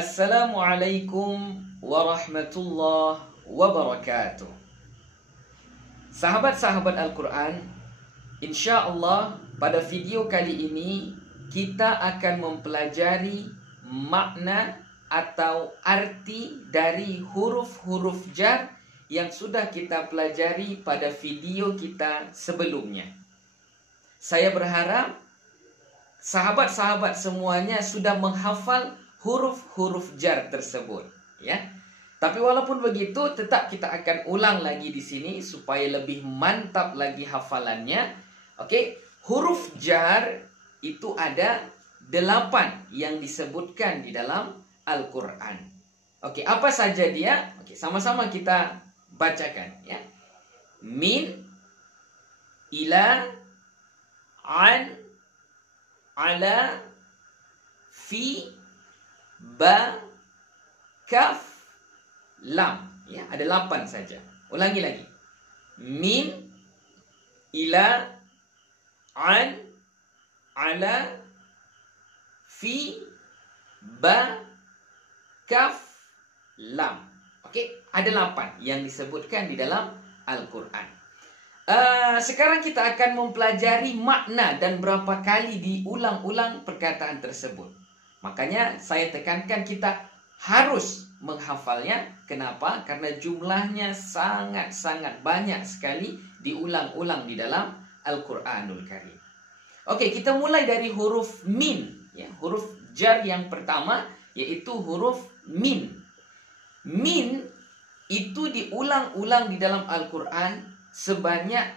Assalamualaikum warahmatullahi wabarakatuh. Sahabat-sahabat Al-Quran, insya Allah pada video kali ini kita akan mempelajari makna atau arti dari huruf-huruf jar yang sudah kita pelajari pada video kita sebelumnya. Saya berharap sahabat-sahabat semuanya sudah menghafal huruf-huruf jar tersebut, ya. Tapi walaupun begitu, tetap kita akan ulang lagi di sini supaya lebih mantap lagi hafalannya. Oke, huruf jar itu ada 8 yang disebutkan di dalam Al-Quran. Oke, apa saja dia? Oke, sama-sama kita bacakan, ya. Min, ila, an, ala, fi, ba, kaf, lam, ya, ada 8 saja. Ulangi lagi. Min, ila, an, ala, fi, ba, kaf, lam. Oke, ada 8 yang disebutkan di dalam Al-Quran. Sekarang kita akan mempelajari makna dan berapa kali diulang-ulang perkataan tersebut. Makanya saya tekankan kita harus menghafalnya. Kenapa? Karena jumlahnya sangat-sangat banyak sekali diulang-ulang di dalam Al-Quranul Karim. Oke, kita mulai dari huruf min, ya, huruf jar yang pertama yaitu huruf min. Min itu diulang-ulang di dalam Al-Quran sebanyak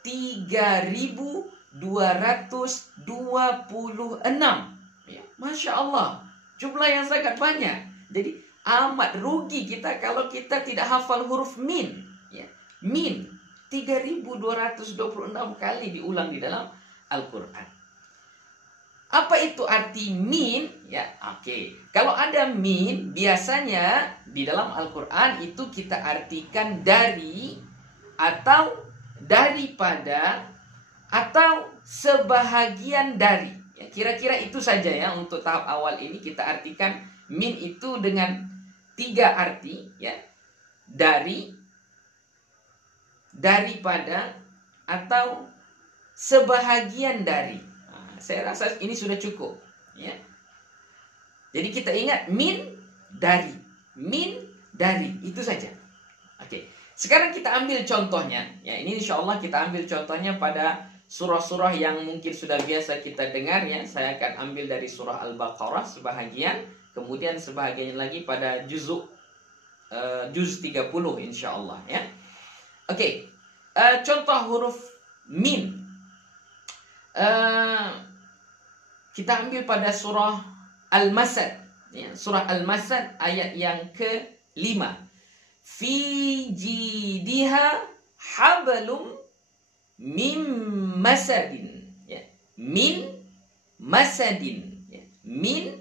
3226. Ya, Masya Allah, jumlah yang sangat banyak. Jadi amat rugi kita kalau kita tidak hafal huruf min, ya. Min 3226 kali diulang di dalam Al-Quran. Apa itu arti min? Ya, oke. Kalau ada min, biasanya di dalam Al-Quran itu kita artikan dari, atau daripada, atau sebahagian dari. Ya, kira-kira itu saja ya untuk tahap awal ini. Kita artikan min itu dengan 3 arti, ya. Dari, daripada, atau sebahagian dari. Saya rasa ini sudah cukup, ya. Jadi kita ingat min dari, itu saja. Oke. Sekarang kita ambil contohnya, ya. Ini insya Allah kita ambil contohnya pada surah-surah yang mungkin sudah biasa kita dengar, ya. Saya akan ambil dari surah Al-Baqarah sebahagian, kemudian sebahagian lagi pada juz 30 insya Allah, ya. Oke. Contoh huruf min. Kita ambil pada surah Al-Masad, ya, surah Al-Masad ayat yang ke-5. Fi jidiha hablum min masadin, ya. Min masadin, ya. Min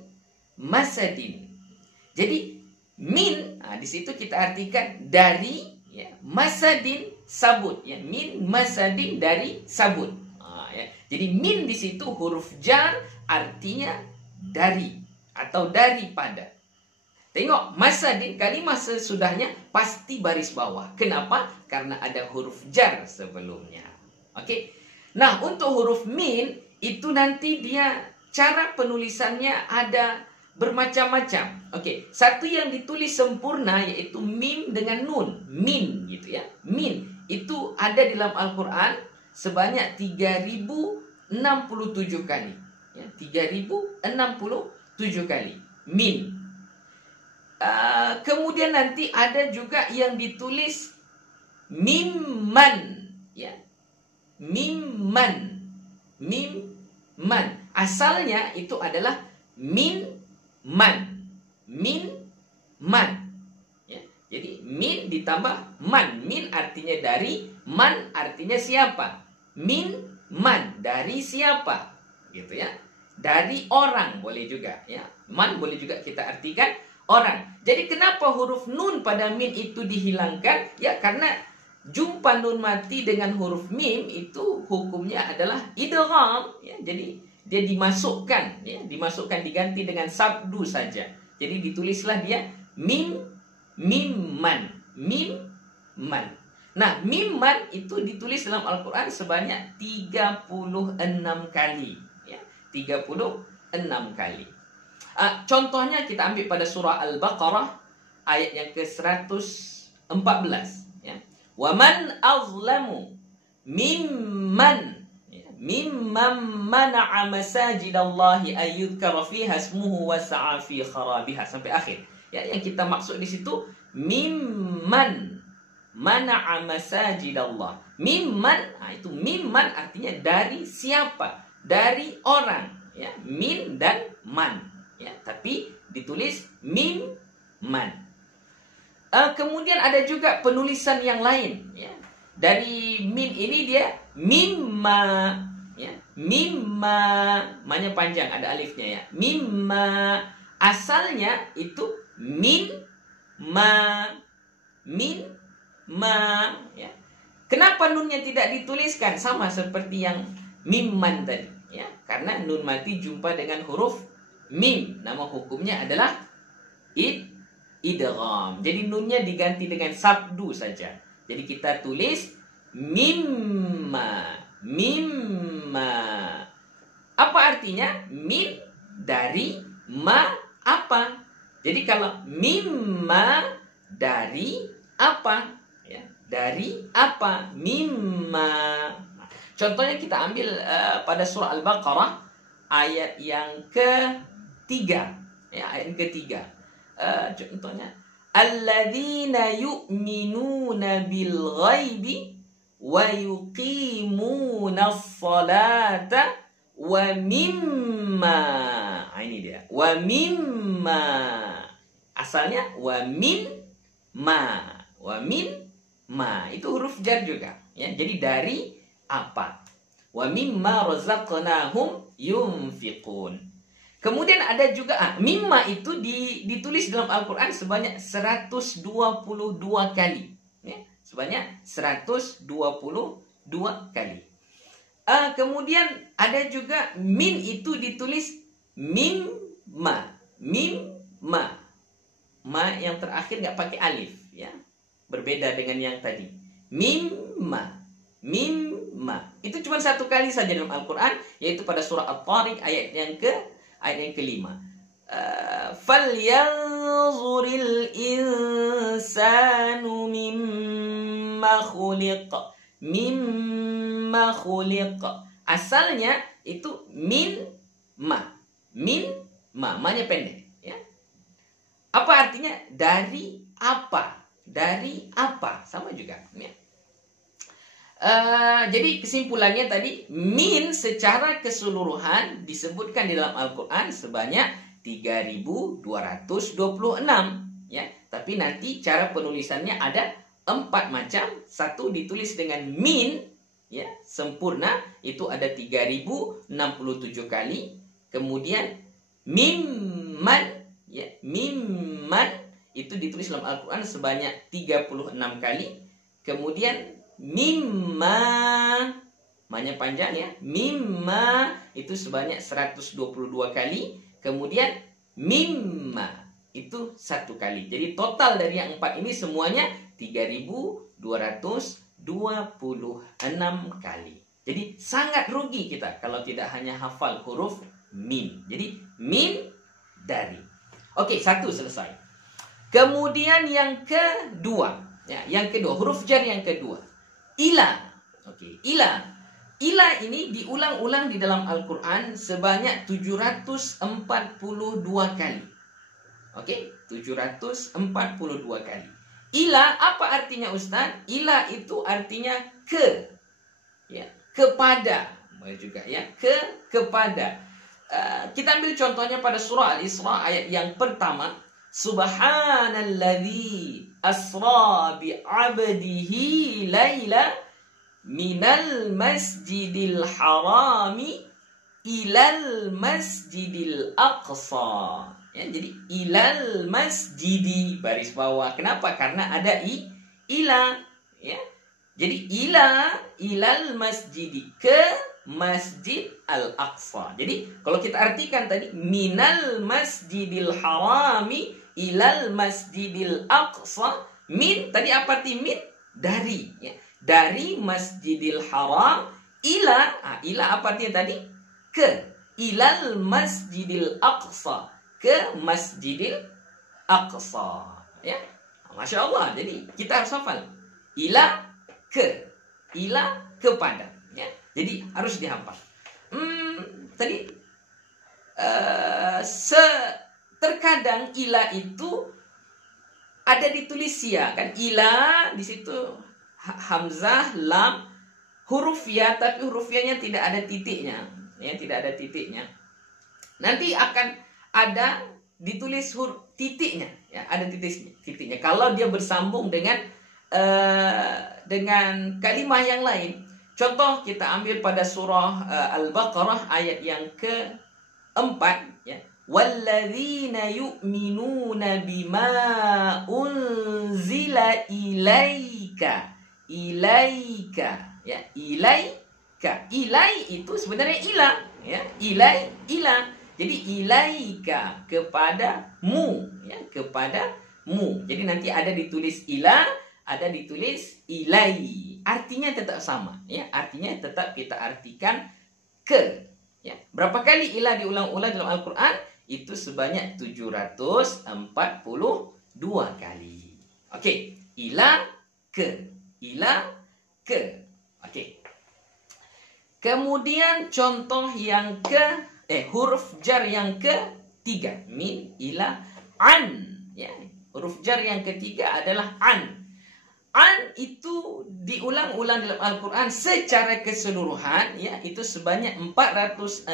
masadin. Jadi min, di situ kita artikan dari, ya, masadin sabut, ya. Min masadin dari sabut. Ya. Jadi min di situ huruf jar artinya dari atau daripada. Tengok masadin, kalimat sesudahnya pasti baris bawah. Kenapa? Karena ada huruf jar sebelumnya. Oke. Nah, untuk huruf min itu nanti dia cara penulisannya ada bermacam-macam. Oke. Satu yang ditulis sempurna yaitu mim dengan nun. Min gitu ya. Min itu ada di dalam Al-Quran sebanyak 3067 kali, ya, 3067 kali min. Kemudian nanti ada juga yang ditulis mimman, ya, mimman. Asalnya itu adalah min man, ya. Jadi min ditambah man. Min artinya dari, man artinya siapa. Min man, dari siapa, gitu ya. Dari orang boleh juga, ya. Man boleh juga kita artikan orang. Jadi kenapa huruf nun pada min itu dihilangkan? Ya karena jumpa nun mati dengan huruf mim itu hukumnya adalah idgham, ya. Jadi dia dimasukkan, ya, diganti dengan sabdu saja. Jadi ditulislah dia mimman. Mimman. Nah, mimman itu ditulis dalam Al-Quran sebanyak 36 kali. Ya, 36 kali. Contohnya kita ambil pada surah Al-Baqarah ayat yang ke-114. Ya. وَمَنْ أَظْلَمُ مِمَّنْ مَنَعَ مَسَاجِدَ اللَّهِ أَن يُذْكَرَ فِيهَا اسْمُهُ وَسَعَى فِي خَرَابِهَا, sampai akhir. Ya, yang kita maksud di situ mimman mana'a masajidallah. Mimman, itu mimman artinya dari siapa? Dari orang, ya. Min dan man, ya. Tapi ditulis mimman. Kemudian ada juga penulisan yang lain, ya. Dari min ini dia mimma, ya. Mimma, manya panjang, ada alifnya, ya. Mimma asalnya itu min ma, ya. Kenapa nunnya tidak dituliskan? Sama seperti yang mimman tadi, ya. Karena nun mati jumpa dengan huruf mim. Nama hukumnya adalah idgham. Jadi nunnya diganti dengan sabdu saja. Jadi kita tulis mimma. Apa artinya? Min dari ma apa? Jadi kalau mimma dari apa? Dari apa? Mimma. Contohnya kita ambil pada surah Al-Baqarah ayat yang ketiga. Ya, ayat yang ketiga. Contohnya, alladzina yu'minuna bil ghaibi wa yuqimuna as-salata wa mimma. Ini dia. Wa mimma. Asalnya wa mimma. Wa mimma. Itu huruf jar juga, ya. Jadi dari apa? Wa mimma razaqnahum yunfiqun. Kemudian ada juga mimma itu ditulis dalam Al-Quran sebanyak 122 kali, ya. Sebanyak 122 kali. Kemudian ada juga min itu ditulis mimma. Ma yang terakhir nggak pakai alif, ya. Berbeda dengan yang tadi. Mimma. Itu cuma satu kali saja dalam Al-Quran, yaitu pada surah At-Tariq ayat yang kelima. Falyanzuril insanu mimma khuliq. Asalnya itu ma. Ma-nya pendek, ya. Apa artinya? Dari apa? Dari apa? Sama juga, ya. Jadi kesimpulannya tadi, min secara keseluruhan disebutkan di dalam Al-Quran sebanyak 3226, ya. Tapi nanti cara penulisannya ada 4 macam. Satu ditulis dengan min, ya, sempurna, itu ada 3067 kali. Kemudian mimman, ya, mimman itu ditulis dalam Al-Quran sebanyak 36 kali. Kemudian mimma, manya panjang, ya. Mimma itu sebanyak 122 kali. Kemudian mimma itu 1 kali. Jadi total dari yang 4 ini semuanya 3226 kali. Jadi sangat rugi kita kalau tidak hanya hafal huruf min. Jadi min dari. Oke, 1 selesai. Kemudian yang kedua, ya, huruf jar yang kedua, ila. Oke, ila. Ila ini diulang-ulang di dalam Al-Quran sebanyak 742 kali. Oke, 742 kali. Ila apa artinya, Ustaz? Ila itu artinya ke, ya, kepada, juga, ya, kepada. Kita ambil contohnya pada surah Al-Isra ayat yang pertama. Subhanalladzi asra bi'abdihi laila minal masjidil harami ilal masjidil aqsa. Ya, jadi ilal masjidi baris bawah. Kenapa? Karena ada ila, ya. Jadi ilal masjidi, ke Masjid Al-Aqsa. Jadi kalau kita artikan tadi minal masjidil harami ilal masjidil aqsa, min tadi apa arti min? Dari, ya. Dari Masjidil Haram ila apa artinya tadi? Ke. Ilal Masjidil Aqsa, ke Masjidil Aqsa, ya. Masya Allah. Jadi kita harus hafal ila kepada, ya. Jadi harus dihafal. Tadi terkadang ila itu ada ditulis ya kan, ila di situ hamzah, lam, huruf ya, tapi huruf ya-nya tidak ada titiknya, ya, tidak ada titiknya. Nanti akan ada ditulis huruf titiknya, ya, ada titiknya. Kalau dia bersambung dengan kalimah yang lain. Contoh kita ambil pada surah Al-Baqarah ayat yang keempat, ya. Walladzina yu'minuna bima unzila ilaika, ya, ilaika. Ilai itu sebenarnya ila, ya. Ila. Jadi ilaika, kepadamu, ya, kepadamu. Jadi nanti ada ditulis ila, ada ditulis ilai. Artinya tetap sama, ya. Artinya tetap kita artikan ke, ya. Berapa kali ila diulang-ulang dalam Al-Qur'an? Itu sebanyak 742 kali. Oke, ila ke. Oke. Kemudian contoh yang huruf jar yang ketiga, min, ila, an, ya. Huruf jar yang ketiga adalah an. An itu diulang-ulang dalam Al-Quran secara keseluruhan, ya, itu sebanyak 465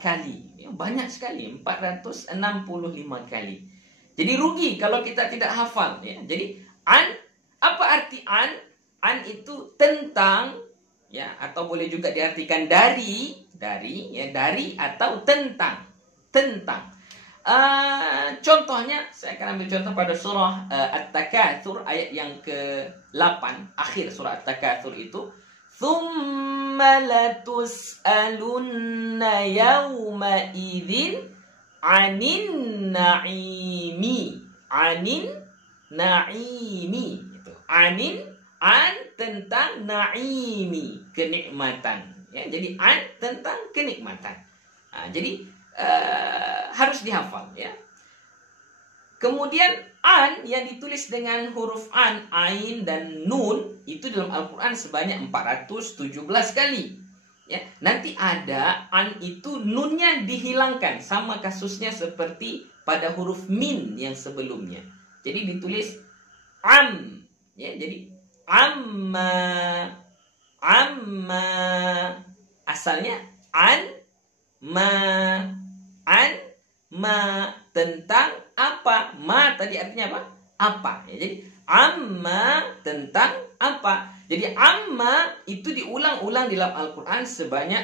kali. Ya, banyak sekali, 465 kali. Jadi rugi kalau kita tidak hafal, ya. Jadi an, apa arti an? An itu tentang, ya, atau boleh juga diartikan dari, ya, dari atau tentang. Contohnya, saya akan ambil contoh pada surah At-Takatsur ayat yang ke-8, akhir surah At-Takatsur itu, "Tsumma latus'alunna yawma idzin 'anin na'imi." Anin na'imi itu. An tentang na'imi, kenikmatan. Ya, jadi an tentang kenikmatan. Jadi harus dihafal, ya. Kemudian an yang ditulis dengan huruf an, ain dan nun itu dalam Al-Qur'an sebanyak 417 kali. Ya, nanti ada an itu nunnya dihilangkan, sama kasusnya seperti pada huruf min yang sebelumnya. Jadi ditulis am, ya, jadi amma. Asalnya an ma tentang apa? Ma tadi artinya apa? Apa, ya. Jadi amma tentang apa? Jadi amma itu diulang-ulang di dalam Al-Qur'an sebanyak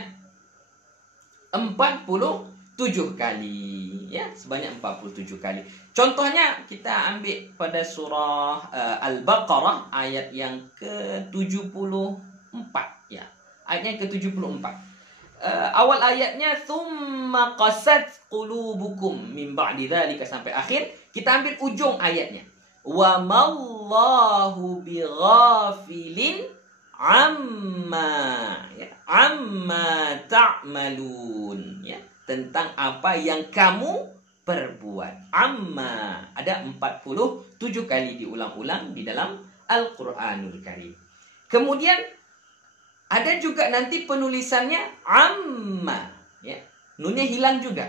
47 kali, ya, sebanyak 47 kali. Contohnya kita ambil pada surah Al-Baqarah ayat yang ke-74, ya. Ayat yang ke-74. Awal ayatnya tsumma qasat qulubukum min ba'di dzalika sampai akhir. Kita ambil ujung ayatnya. Wa mallahu bighafilin amma, ya, amma ta'malun, ya, tentang apa yang kamu perbuat. Amma ada 47 kali diulang-ulang di dalam Al-Qur'anul Karim. Kemudian ada juga nanti penulisannya amma, ya. Nunnya hilang juga,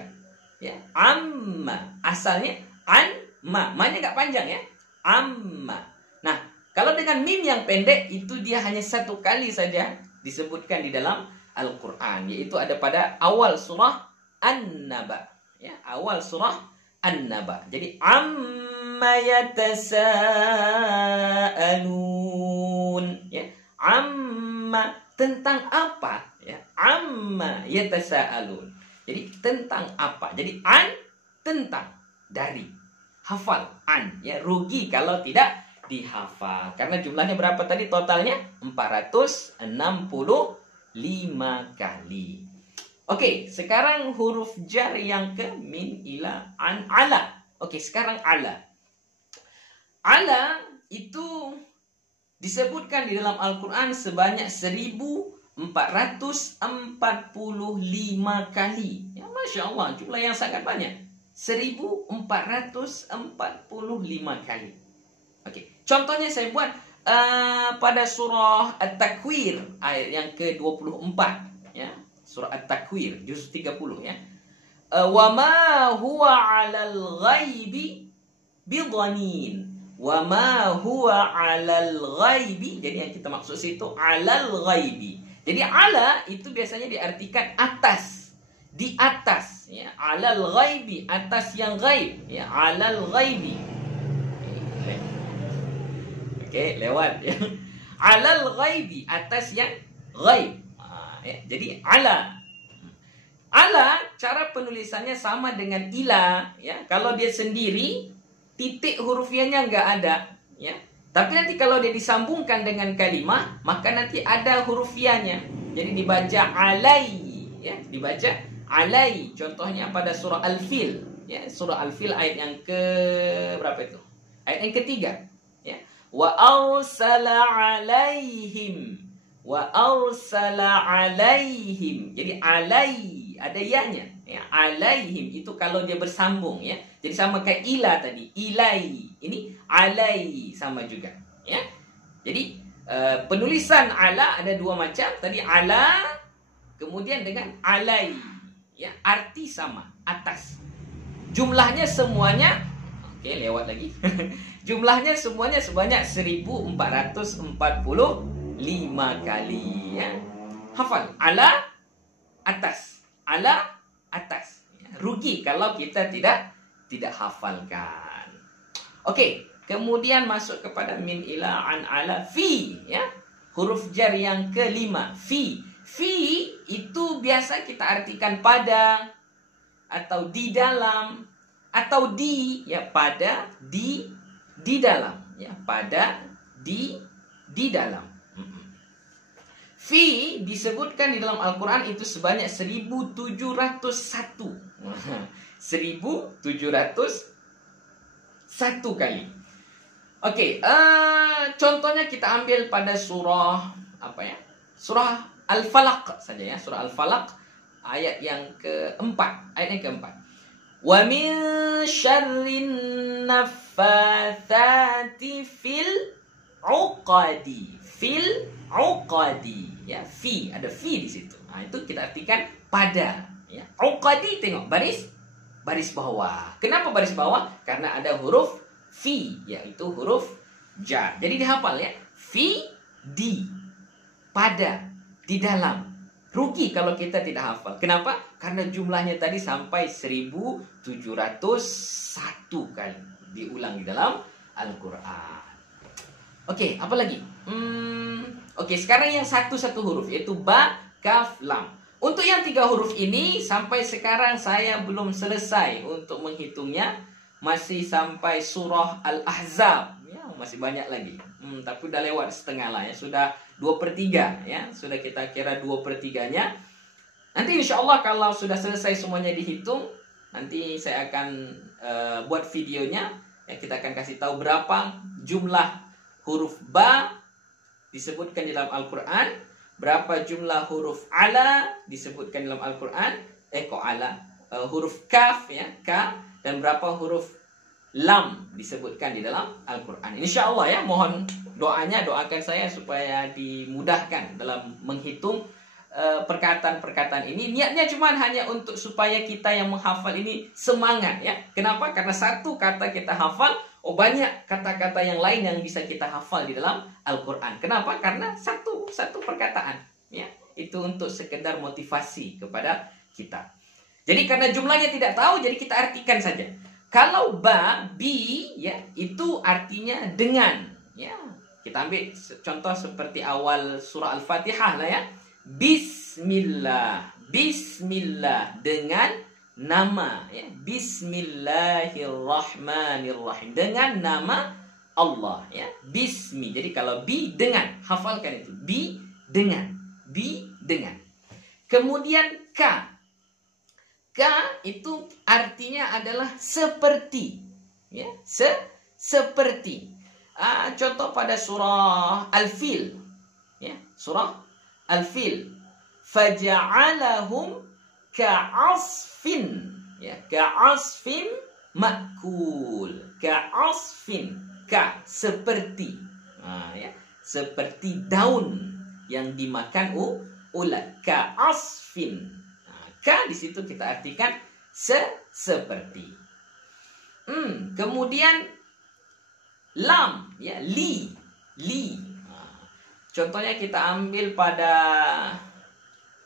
ya. Amma. Asalnya an-ma. Ma-nya enggak panjang, ya. Amma. Nah, kalau dengan mim yang pendek itu dia hanya satu kali saja disebutkan di dalam Al-Qur'an, yaitu ada pada awal surah An-Naba, ya. Awal surah An-Naba. Jadi amma yatasaalun, ya. Amma tentang apa, ya, amma yatasaalun. Jadi tentang apa? Jadi an tentang, dari. Hafal an, ya, rugi kalau tidak dihafal. Karena jumlahnya berapa tadi totalnya? 465 5 kali. Oke, sekarang huruf jar yang ke min, ila, an, ala. Oke, sekarang ala. Ala itu disebutkan di dalam Al-Quran sebanyak 1445 kali. Ya, Masya Allah, jumlah yang sangat banyak. 1445 kali. Oke, contohnya saya buat pada surah At-Takwir ayat yang ke-24 ya. Surah At-Takwir juz 30 ya. Wa ma huwa 'alal ghaibi bidhanin. Wa ma huwa 'alal ghaibi. Jadi yang kita maksud situ 'alal ghaibi. Jadi 'ala itu biasanya diartikan atas, di atas ya. 'Alal ghaibi, atas yang gaib ya. 'Alal ghaibi. Oke, lewat ya. 'Alal ghaibi, atas yang gaib. Ya, jadi 'ala. 'Ala cara penulisannya sama dengan ila ya. Kalau dia sendiri titik hurufiahnya nggak ada ya. Tapi nanti kalau dia disambungkan dengan kalimah, maka nanti ada hurufiahnya. Jadi dibaca alai ya, dibaca alai. Contohnya pada surah Al-Fil ya, surah Al-Fil ayat yang ke berapa itu? Ayat yang ketiga ya. Wa arsala alaihim. Wa arsala alaihim. Jadi alai ada ya-nya ya. Alaihim itu kalau dia bersambung ya. Jadi sama kayak ila tadi, ilai. Ini alai sama juga ya. Jadi penulisan ala ada dua macam. Tadi ala kemudian dengan alai ya, arti sama, atas. Jumlahnya semuanya oke, lewat lagi. Jumlahnya semuanya sebanyak 1445 kali ya. Hafal, ala atas, ala atas. Rugi kalau kita tidak hafalkan. Oke, kemudian masuk kepada min, ila, an, ala, fi ya. Huruf jar yang kelima, fi. Fi itu biasa kita artikan pada atau di dalam atau di ya, pada di dalam ya, pada di dalam. Fi disebutkan di dalam Al-Quran itu sebanyak 1701. 1701 kali. Oke, contohnya kita ambil pada surah apa ya? Surah Al-Falaq saja ya, surah Al-Falaq ayat yang keempat, ayat yang keempat. Wa min syarrin naffatsati fil 'uqadi. Fil 'uqadi ya, fi ada fi di situ. Nah, itu kita artikan pada ya. 'Uqadi tengok baris bawah. Kenapa baris bawah? Karena ada huruf fi yaitu huruf jar. Jadi dihafal ya. Fi, di, pada, di dalam. Rugi kalau kita tidak hafal. Kenapa? Karena jumlahnya tadi sampai 1701 kali diulang di dalam Al-Quran. Oke, apa lagi? Oke, sekarang yang satu huruf yaitu ba, kaf, lam. Untuk yang 3 huruf ini sampai sekarang saya belum selesai untuk menghitungnya. Masih sampai surah Al-Ahzab ya, masih banyak lagi. Tapi udah lewat setengah lah ya. Sudah 2/3 ya. Sudah kita kira 2/3-nya. Nanti insya Allah kalau sudah selesai semuanya dihitung, nanti saya akan buat videonya ya. Kita akan kasih tahu berapa jumlah huruf ba disebutkan di dalam Al-Quran, berapa jumlah huruf ala disebutkan dalam Al-Quran, kok ala, huruf kaf ya, ka, dan berapa huruf lam disebutkan di dalam Al-Quran. Insya Allah ya, mohon doanya, doakan saya supaya dimudahkan dalam menghitung perkataan-perkataan ini. Niatnya cuma hanya untuk supaya kita yang menghafal ini semangat ya. Kenapa? Karena satu kata kita hafal, banyak kata-kata yang lain yang bisa kita hafal di dalam Al-Quran. Kenapa? Karena satu perkataan ya. Itu untuk sekedar motivasi kepada kita. Jadi karena jumlahnya tidak tahu, jadi kita artikan saja. Kalau ba, bi ya, itu artinya dengan ya. Kita ambil contoh seperti awal surah Al-Fatihah lah ya. Bismillah, bismillah, dengan nama ya. Bismillahirrahmanirrahim, dengan nama Allah ya. Bismi. Jadi kalau bi dengan, hafalkan itu. Bi dengan dengan. Kemudian ka. Ka itu artinya adalah seperti. Ya, seperti. Contoh pada surah Al-Fil. Ya, surah Al-Fil. Faja'alahum ka'asfin. Ya, ka'asfin ma'kul. Ka'asfin. Ka, seperti. Ya, seperti daun yang dimakan ulat. Ka'asfin. Ka di situ kita artikan seperti. Kemudian lam, ya, li. Contohnya kita ambil pada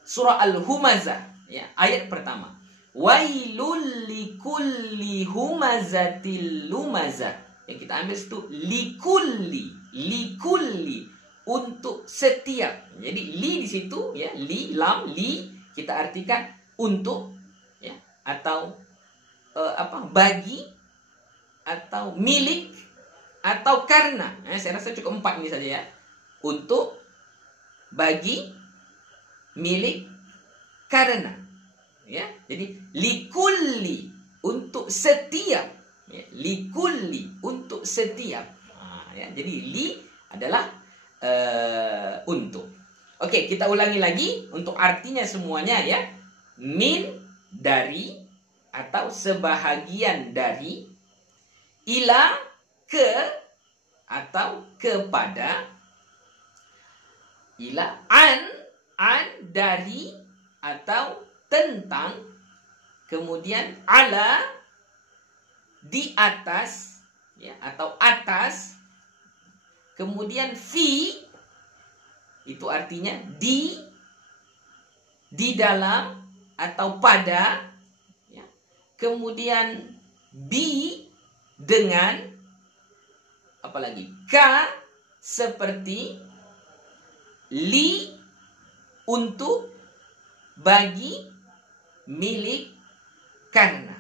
surah Al-Humazah, ya, ayat pertama. Wailul likulli humazatil lumazah. Yang kita ambil itu likulli untuk setiap. Jadi li di situ, ya, li, lam, li kita artikan untuk, ya, atau bagi, atau milik, atau karena. Saya rasa cukup 4 ini saja, ya. Untuk, bagi, milik, karena. Ya, jadi likulli untuk setiap, ya, likulli untuk setiap. Ya, jadi li adalah untuk. Oke, kita ulangi lagi untuk artinya semuanya, ya. Min, dari, atau sebahagian dari. Ila, ke, atau kepada. Ila, an, dari, atau tentang. Kemudian ala, di atas, ya, atau atas. Kemudian fi, itu artinya di dalam atau pada, ya. Kemudian bi, dengan, apalagi ka, seperti, li, untuk, bagi, milik, karena.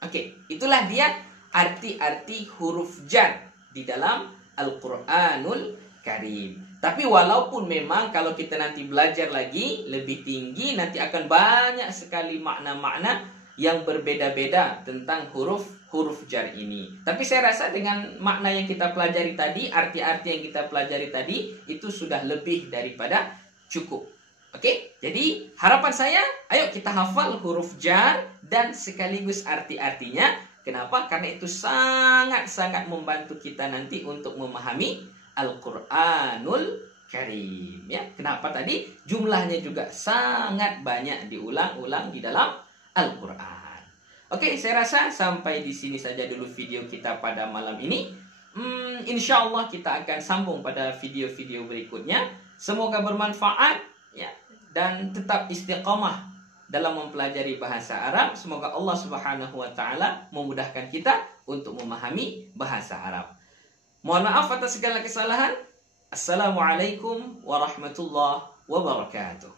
Oke, itulah dia arti-arti huruf jar di dalam Al-Quranul Karim. Tapi walaupun memang kalau kita nanti belajar lagi lebih tinggi, nanti akan banyak sekali makna-makna yang berbeda-beda tentang huruf jar ini. Tapi saya rasa dengan makna yang kita pelajari tadi, arti-arti yang kita pelajari tadi, itu sudah lebih daripada cukup. Oke, jadi harapan saya, ayo kita hafal huruf jar dan sekaligus arti-artinya. Kenapa? Karena itu sangat-sangat membantu kita nanti untuk memahami Al-Quranul Karim, ya. Kenapa tadi? Jumlahnya juga sangat banyak diulang-ulang di dalam Al-Quran. Oke, saya rasa sampai di sini saja dulu video kita pada malam ini. Insya Allah kita akan sambung pada video-video berikutnya. Semoga bermanfaat, ya, dan tetap istiqamah dalam mempelajari bahasa Arab. Semoga Allah Subhanahu wa Ta'ala memudahkan kita untuk memahami bahasa Arab. Mohon maaf atas segala kesalahan. Assalamualaikum warahmatullahi wabarakatuh.